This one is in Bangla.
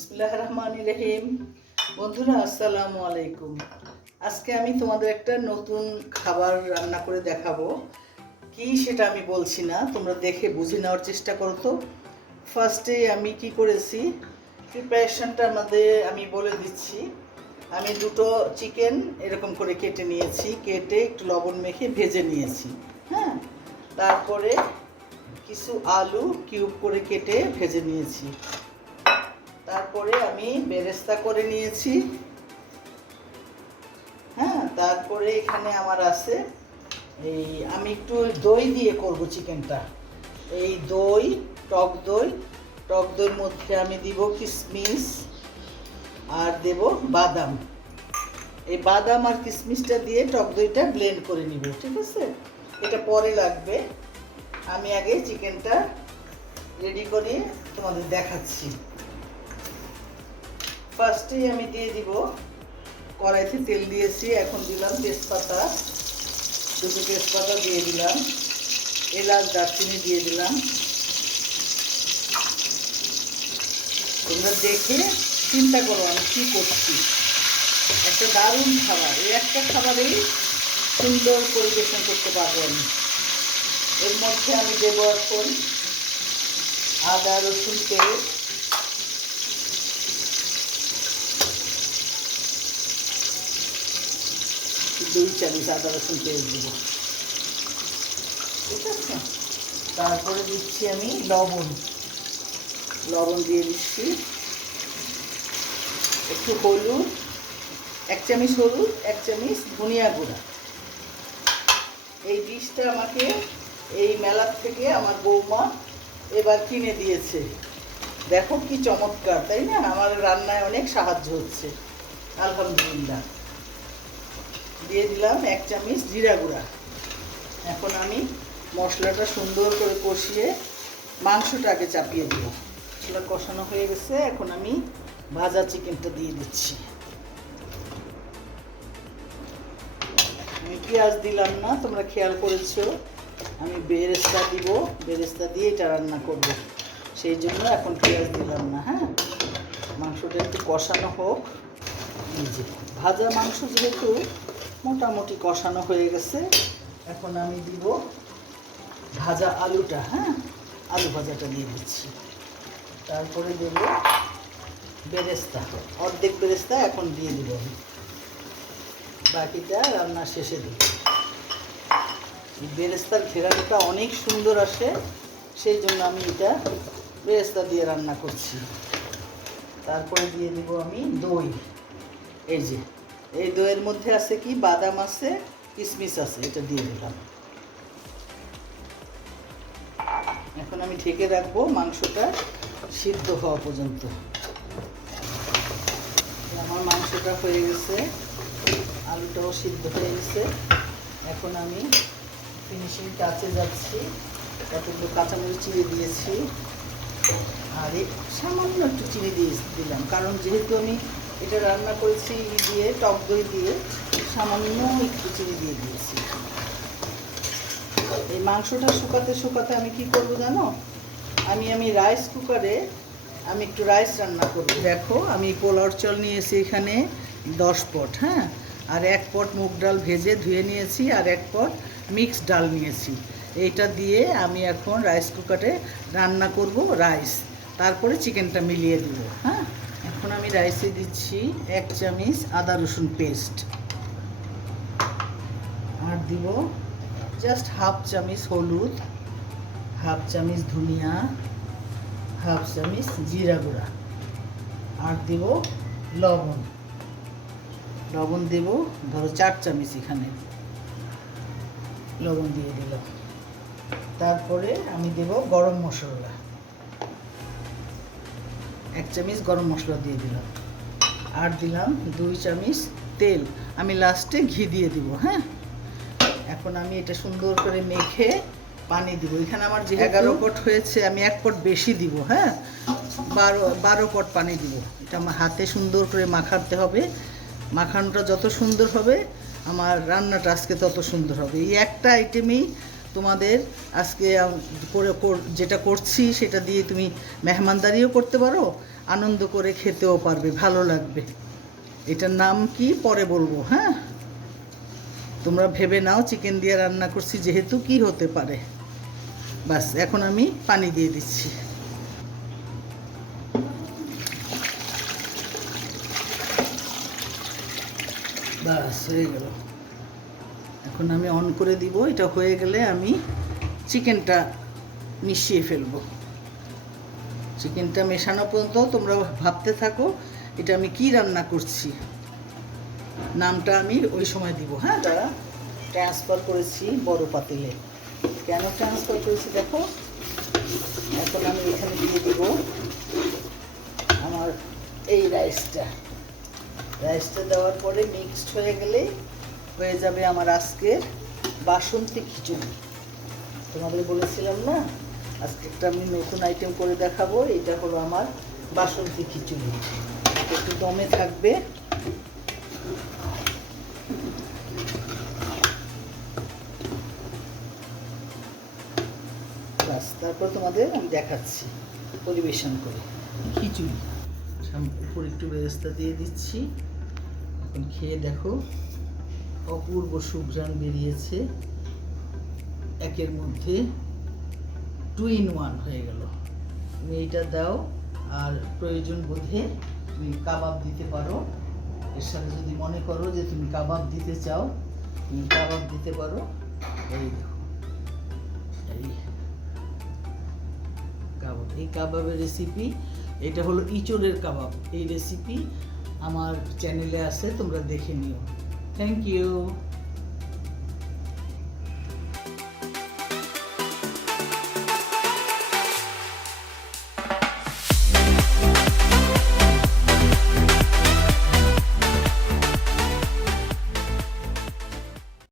বিসমিল্লাহির রহমানির রহিম। বন্ধুরা আসসালামু আলাইকুম। আজকে আমি তোমাদের একটা নতুন খাবার রান্না করে দেখাবো। কি সেটা আমি বলছি না, তোমরা দেখে বুঝে নেওয়ার চেষ্টা করো। তো ফার্স্টে আমি কি করেছি, প্রিপারেশনটা আমি বলে দিচ্ছি। আমি দুটো চিকেন এরকম করে কেটে নিয়েছি, কেটে একটু লবণ মেখে ভেজে নিয়েছি। হ্যাঁ, তারপরে কিছু আলু কিউব করে কেটে ভেজে নিয়েছি। তারপরে আমি বেরেস্তা করে নিয়েছি। হ্যাঁ, তারপরে এখানে আমার আছে আমি একটু দই দিয়ে করব চিকেনটা। এই দই, টক দইয়ের মধ্যে আমি দিব কিশমিশ আর দেব বাদাম। এই বাদাম আর কিশমিশটা দিয়ে টক দইটা ব্লেন্ড করে নিব, ঠিক আছে? এটা পরে লাগবে। আমি আগে চিকেনটা রেডি করে তোমাদের দেখাচ্ছি। ফার্স্টেই আমি দিয়ে দিব, কড়াইতে তেল দিয়েছি, এখন দিলাম তেজপাতা, দুটো তেজপাতা দিয়ে দিলাম, এলাচ দারচিনি দিয়ে দিলাম। তোমরা দেখে চিন্তা করো আমি কী করছি। একটা দারুণ খাবার, এই একটা খাবারেই সুন্দর পরিবেশন করতে পারবো আমি। এর মধ্যে আমি দেবো এখন আদা রসুন পেস্ট, 2 চামচ আদা রসুন পেস্ট দিব, ঠিক আছে? তারপরে দিচ্ছি আমি লবণ দিয়ে দিচ্ছি, একটু হলুদ, 1 চামচ হলুদ, 1 চামচ ধনিয়া গুঁড়া। এই ডিশটা আমাকে এই মেলার থেকে আমার বৌমা এবার কিনে দিয়েছে। দেখো কি চমৎকার, তাই না? আমার রান্নায় অনেক সাহায্য হচ্ছে, আলহামদুলিল্লাহ। দিয়ে দিলাম 1 চামচ জিরা গুঁড়া। এখন আমি মশলাটা সুন্দর করে কষিয়ে মাংসটা আগে চাপিয়ে দিব। মশলা কষানো হয়ে গেছে, এখন আমি ভাজা চিকেনটা দিয়ে দিচ্ছি। আমি পেঁয়াজ দিলাম না, তোমরা খেয়াল করেছো। আমি বেরেস্তা দিব, বেরেস্তা দিয়ে এটা রান্না করব, সেই জন্য এখন পেঁয়াজ দিলাম না। হ্যাঁ, মাংসটা একটু কষানো হোক। এই যে ভাজা মাংস যেহেতু মোটামুটি কষানো হয়ে গেছে, এখন আমি দিব ভাজা আলুটা। হ্যাঁ, আলু ভাজাটা দিয়ে দিচ্ছি। তারপরে দেব বেরেস্তা, অর্ধেক বেরেস্তা এখন দিয়ে দিব আমি, বাকিটা রান্নার শেষে দেব। বেরেস্তার ঘেরানোটা অনেক সুন্দর আসে, সেই জন্য আমি এটা বেরেস্তা দিয়ে রান্না করছি। তারপরে দিয়ে দিব আমি দই। এই যে এই দইয়ের মধ্যে আছে কি, বাদাম আছে, কিশমিশ আছে, এটা দিয়ে দিলাম। এখন আমি ঢেকে রাখবো মাংসটা সিদ্ধ হওয়া পর্যন্ত। আমার মাংসটা হয়ে গেছে, আলুটাও সিদ্ধ হয়ে গেছে। এখন আমি ফিনিশিং টাচে যাচ্ছি। কতগুলো কাঁচামরিচ চিড়ে দিয়েছি, আর সামান্য একটু চিনি দিলাম, কারণ যেহেতু আমি এটা রান্না করেছি দিয়ে টক দই দিয়ে, সামান্য একটু চিনি দিয়ে দিয়েছি। এই মাংসটা শুকাতে আমি কি করব জানো, আমি রাইস কুকারে আমি একটু রাইস রান্না করব। দেখো আমি পোলাওর চাল নিয়েছি এখানে 10 পট। হ্যাঁ, আর 1 পট মুগ ডাল ভেজে ধুয়ে নিয়েছি, আর 1 পট মিক্সড ডাল নিয়েছি। এইটা দিয়ে আমি এখন রাইস কুকারে রান্না করব রাইস, তারপরে চিকেনটা মিলিয়ে দেব। হ্যাঁ, এখন আমি রাইসে দিচ্ছি 1 চামচ আদা রসুন পেস্ট, আর দিব জাস্ট 1/2 চামচ হলুদ, 1/2 চামচ ধনিয়া, 1/2 চামচ জিরা গুঁড়া, আর দেব লবণ দেব ধরো 4 চামচ, এখানে লবণ দিয়ে দিলাম। তারপরে আমি দেব গরম মশলা, 1 চামচ গরম মশলা দিয়ে দিলাম, আর দিলাম 2 চামচ তেল। আমি লাস্টে ঘি দিয়ে দিব। হ্যাঁ, এখন আমি এটা সুন্দর করে মেখে পানি দিব। এখানে আমার যে 11 পট হয়েছে, আমি 1 পট বেশি দিব। হ্যাঁ, 12 পট পানি দিব। এটা আমার হাতে সুন্দর করে মাখাতে হবে। মাখানোটা যত সুন্দর হবে আমার রান্নাটা আজকে তত সুন্দর হবে। এই একটা আইটেমেই তোমাদের আজকে যেটা করছি সেটা দিয়ে তুমি মেহমানদারিও করতে পারো, আনন্দ করে খেতেও পারবে, ভালো লাগবে। এটার নাম কি পরে বলবো, হ্যাঁ? তোমরা ভেবে নাও চিকেন দিয়ে রান্না করছি যেহেতু কি হতে পারে। বাস এখন আমি পানি দিয়ে দিচ্ছি। বাস হয়ে গেল। এখন আমি অন করে দিব। এটা হয়ে গেলে আমি চিকেনটা মিশিয়ে ফেলবো। চিকেনটা মেশানো পর্যন্ত তোমরা ভাবতে থাকো এটা আমি কি রান্না করছি, নামটা আমি ওই সময় দিব। হ্যাঁ, তারা ট্রান্সফার করেছি বড় পাতিলে। কেন ট্রান্সফার করেছি দেখো। এখন আমি এখানে দিয়ে দিব আমার এই রাইসটা দেওয়ার পরে মিক্সড হয়ে গেলে হয়ে যাবে আমার আজকের বাসন্তী খিচুড়ি। তোমাদের বলেছিলাম না আজকে একটা আমি নতুন আইটেম করে দেখাবো। এটা হলো আমার বাসন্তী খিচুড়ি। একটু দমে থাকবে। বাস তারপর তোমাদের আমি দেখাচ্ছি পরিবেশন করে খিচুড়ি। উপর একটু বেরেস্তা দিয়ে দিচ্ছি। এখন খেয়ে দেখো, অপূর্ব সুঘ্রাণ বেরিয়েছে। একের মধ্যে 2 in 1 হয়ে গেল। তুমি এইটা দাও, আর প্রয়োজন বোধে তুমি কাবাব দিতে পারো। এর সাথে যদি মনে করো যে তুমি কাবাব দিতে চাও, তুমি কাবাব দিতে পারো। এই দেখো, এই কাবাব, এই কাবাবের রেসিপি। এটা হলো ইঁচড়ের কাবাব। এই রেসিপি আমার চ্যানেলে আছে, তোমরা দেখে নিও। Thank you.